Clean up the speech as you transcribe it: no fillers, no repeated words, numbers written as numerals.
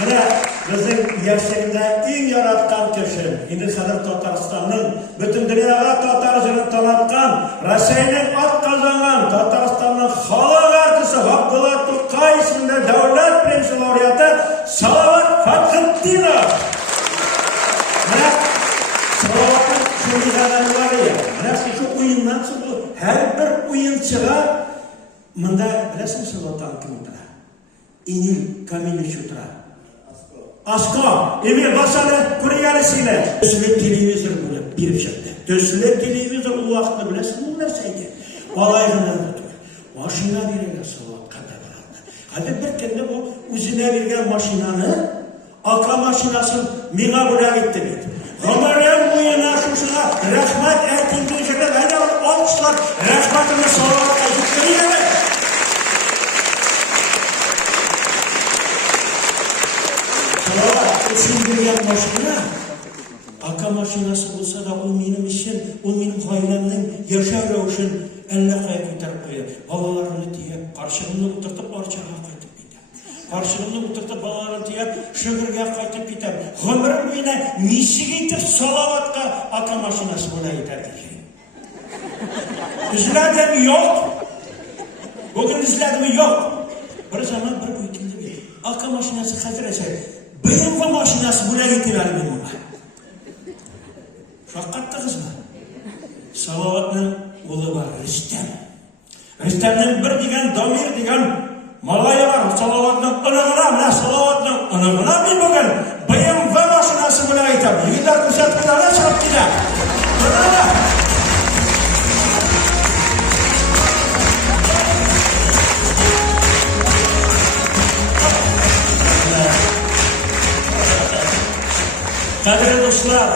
Mana bizning yaşligida eng yaratgan kişi, endi Sadr Tataristanning butun dunyoga Tatarizmni talatgan, Rossiyaning atqazangan Tataristonning xalq artisti Abdullah To'qay ismida davlat premiya laureati Salovat Fathidinov. Mana Salovatning sho'rig'alari, mana shu o'yindan so'ng har bir o'yinchiga menda bilasizmi Salovat kimdir? Enil Kamilovich o'tiradi. Asko, Emir Basan'ı ko'rganisizlar. Do'stlik televizor bo'lib berib chiqdi. Do'stlik televizor u vaqtda bilasizmi bu narsani? Olayg'ini mashina bergan Salovat qanday bo'ladi? Hadi bir kunda bu o'zina bergan mashinani, aka mashinasini menga bo'lib ketdi dedi. G'amarim bo'yina shunga rahmat ayting deganda mana olqishlar rahmatini Salovatga yetkazadi. Düşündürüyen maşina, aka maşinası olsa da o benim için, o benim ailemden yaşar için elle kayıp giderip koyuyor. Balalarını diye karşılığını oturtup parçağa kayıp gider. Karşılığını oturtup balalarını diye şögürge kayıp gider. Ömrüm yine misi gitip Salavatka aka maşinası buna gider diyeceğim. İzledim yok. Bugün izledim yok. Bir zaman bir ülkede bir aka maşinası hazır eser. BMW maşinası buraya getirelim ben ona. Şakkattınız mı? Salavat'ın oğlu var Rüstem. Rüstem'den bir diyen Damir diyen Malaya var. Salavat'ın ınığına, Salavat'ın ınığına bir bugün BMW maşinası buraya getirelim. Yıllar kuşatmalarına çarp gider. Bravo. Kadri dostlar,